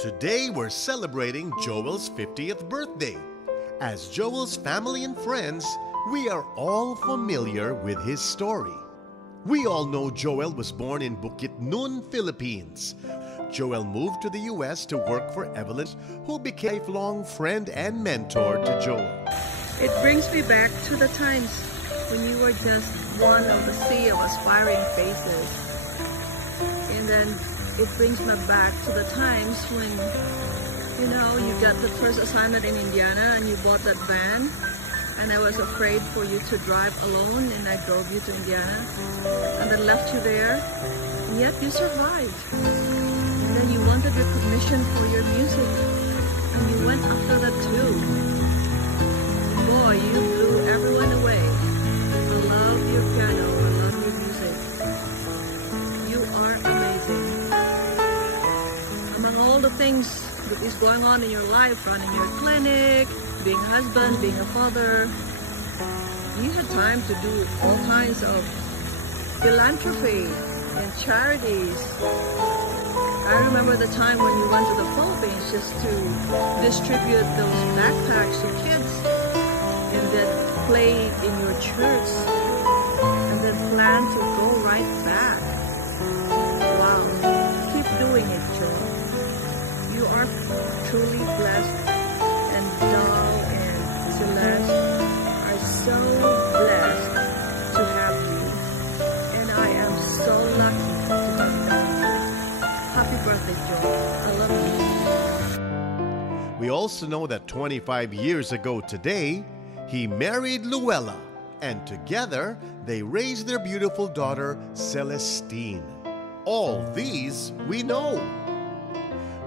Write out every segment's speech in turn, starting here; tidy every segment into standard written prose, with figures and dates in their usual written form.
Today we're celebrating Joel's 50th birthday. As Joel's family and friends, we are all familiar with his story. We all know Joel was born in Bukidnon, Philippines. Joel moved to the U.S. to work for Evelyn, who became a lifelong friend and mentor to Joel. It brings me back to the times when you were just one of the sea of aspiring faces. And then it brings me back to the times when, you know, you got the first assignment in Indiana and you bought that van. And I was afraid for you to drive alone, and I drove you to Indiana and then left you there, and yet you survived. And then you wanted recognition for your music, and you went after that too. Boy, you blew everyone away. I love your piano, I love your music. You are amazing. Among all the things that is going on in your life, running your clinic, being a husband, being a father, you had time to do all kinds of philanthropy and charities. I remember the time when you went to the Philippines just to distribute those backpacks to kids and then play in your church and then plan to go right back. Wow, keep doing it, Joel. You are truly blessed, and Dal and Celeste are so blessed to have you, and I am so lucky to have known you. Happy birthday, Joel. I love you. We also know that 25 years ago today, he married Luella, and together they raised their beautiful daughter, Celestine. All these we know.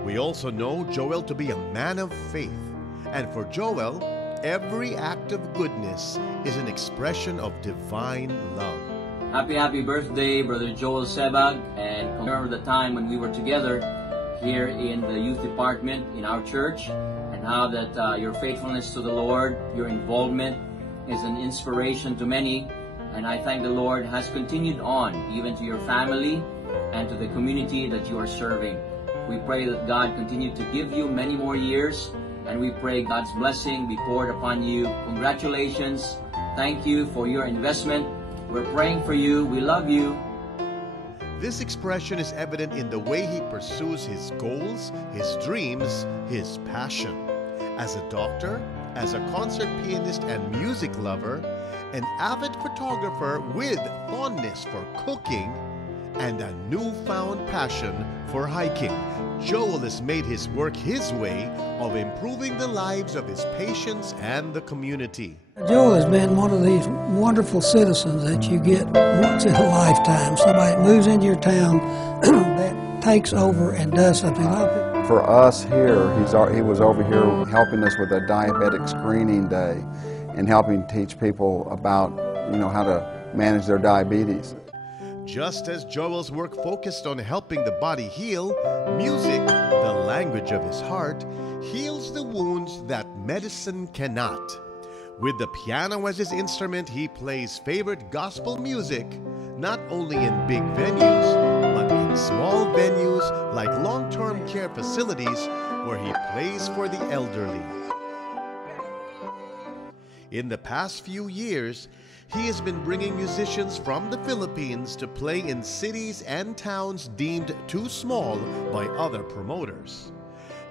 We also know Joel to be a man of faith. And for Joel, every act of goodness is an expression of divine love. Happy birthday, Brother Joel Sebag, and remember the time when we were together here in the youth department in our church, and how that your faithfulness to the Lord, your involvement is an inspiration to many, and I thank the Lord has continued on even to your family and to the community that you are serving. We pray that God continue to give you many more years, and we pray God's blessing be poured upon you. Congratulations. Thank you for your investment. We're praying for you. We love you. This expression is evident in the way he pursues his goals, his dreams, his passion. As a doctor, as a concert pianist and music lover, an avid photographer with fondness for cooking, and a newfound passion for hiking, Joel has made his work his way of improving the lives of his patients and the community. Joel has been one of these wonderful citizens that you get once in a lifetime. Somebody that moves into your town that takes over and does something. For us here, he was over here helping us with a diabetic screening day and helping teach people about, how to manage their diabetes. Just as Joel's work focused on helping the body heal, music, the language of his heart, heals the wounds that medicine cannot. With the piano as his instrument, he plays favorite gospel music, not only in big venues, but in small venues like long-term care facilities where he plays for the elderly. In the past few years, he has been bringing musicians from the Philippines to play in cities and towns deemed too small by other promoters,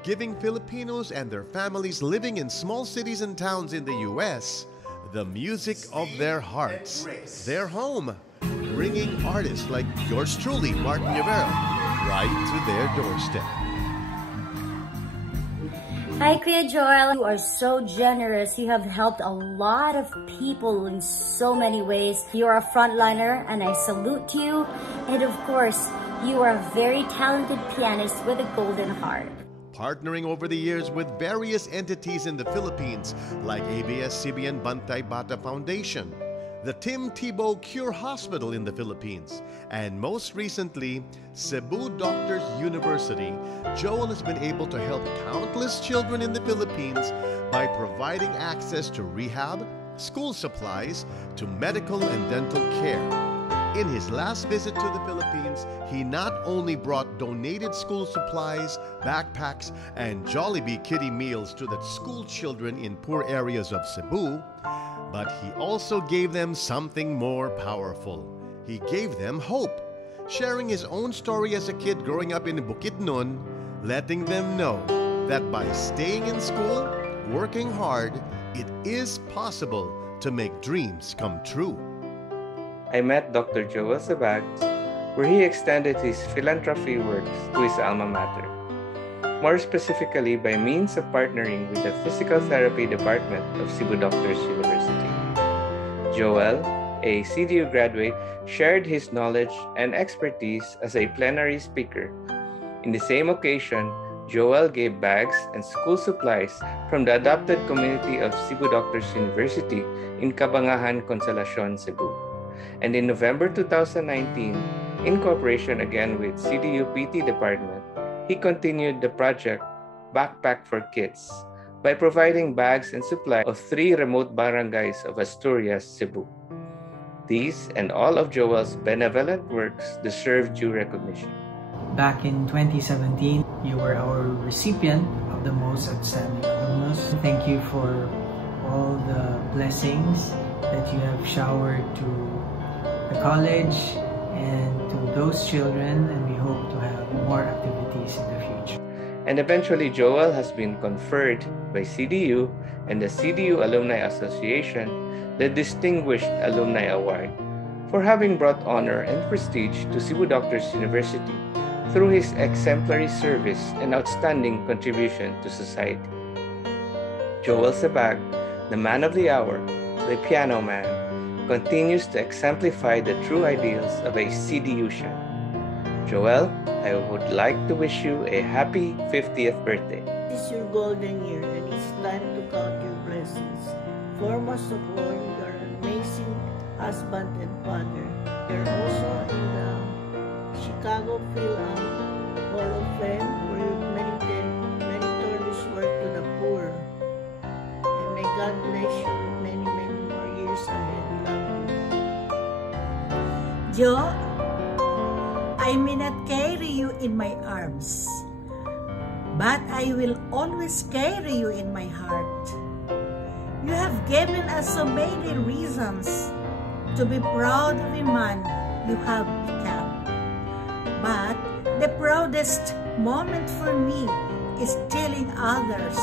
giving Filipinos and their families living in small cities and towns in the U.S. the music of their hearts, their home, bringing artists like yours truly, Martin Rivera, right to their doorstep. Hi, Kuya Joel. You are so generous. You have helped a lot of people in so many ways. You are a frontliner, and I salute you. And of course, you are a very talented pianist with a golden heart. Partnering over the years with various entities in the Philippines like ABS-CBN Bantay Bata Foundation, the Tim Tebow Cure Hospital in the Philippines, and most recently, Cebu Doctors University, Joel has been able to help countless children in the Philippines by providing access to rehab, school supplies, to medical and dental care. In his last visit to the Philippines, he not only brought donated school supplies, backpacks, and Jollibee kiddie meals to the school children in poor areas of Cebu, but he also gave them something more powerful. He gave them hope, sharing his own story as a kid growing up in Bukidnon, letting them know that by staying in school, working hard, it is possible to make dreams come true. I met Dr. Joel Sebag, where he extended his philanthropy works to his alma mater. More specifically, by means of partnering with the Physical Therapy Department of Cebu Doctors University. Joel, a CDU graduate, shared his knowledge and expertise as a plenary speaker. In the same occasion, Joel gave bags and school supplies from the adopted community of Cebu Doctors University in Cabangahan, Consolacion, Cebu. And in November 2019, in cooperation again with CDU PT Department, he continued the project Backpack for Kids by providing bags and supplies of 3 remote barangays of Asturias, Cebu. These and all of Joel's benevolent works deserve due recognition. Back in 2017, you were our recipient of the Most Outstanding Alumnus. Thank you for all the blessings that you have showered to the college and to those children, and we hope to have more activities in the future. And eventually, Joel has been conferred by CDU and the CDU Alumni Association the Distinguished Alumni Award for having brought honor and prestige to Cebu Doctors University through his exemplary service and outstanding contribution to society. Joel Sebag, the man of the hour, the piano man, continues to exemplify the true ideals of a CDUian. Joel, I would like to wish you a happy 50th birthday. This is your golden year, and it's time to count your blessings. Foremost of all, you are an amazing husband and father. You're also in the Chicago Phil Hall of Fame for your meritorious work to the poor. And may God bless you with many, many more years ahead. Love you. Joe, I may not carry you in my arms, but I will always carry you in my heart. You have given us so many reasons to be proud of the man you have become. But the proudest moment for me is telling others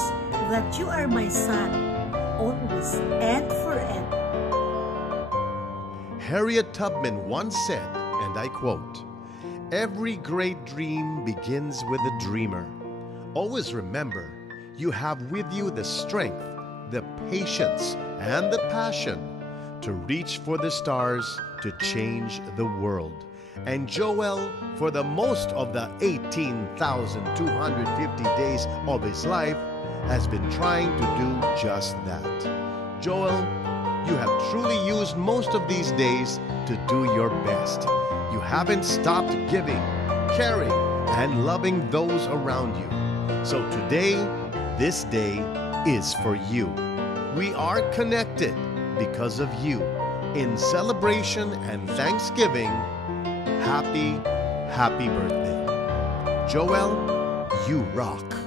that you are my son, always and forever. Harriet Tubman once said, and I quote, "Every great dream begins with a dreamer. Always remember, you have with you the strength, the patience, and the passion to reach for the stars to change the world." And Joel, for the most of the 18,250 days of his life, has been trying to do just that. Joel, you have truly used most of these days to do your best. You haven't stopped giving, caring, and loving those around you. So today, this day is for you. We are connected because of you. In celebration and thanksgiving, happy birthday. Joel, you rock.